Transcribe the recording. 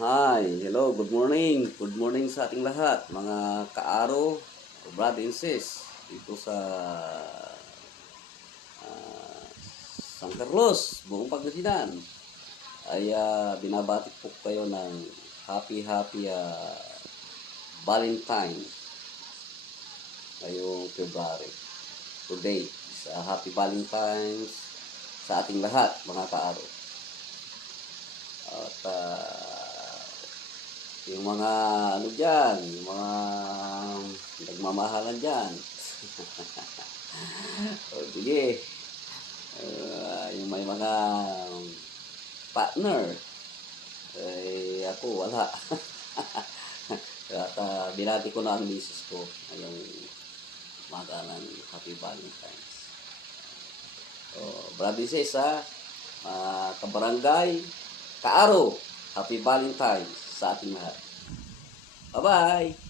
Hi, hello, good morning. Good morning sa ating lahat, mga kaaro, brother and sis, dito sa ah, San Carlos, buong Pangasinan. Ay binabati po kayo ng happy Valentine ngayong February. Today is a happy Valentine's sa ating lahat, mga kaaro. At yung mga ano dyan, yung mga nagmamahalan dyan. O, sige. Yung may mga partner. Eh, ako wala. At binati ko na ang misis ko ngayong umaga ng Happy Valentine's. Brother sis kabarangay, kaaro, Happy Valentine's sa ating lahat. Bye-bye!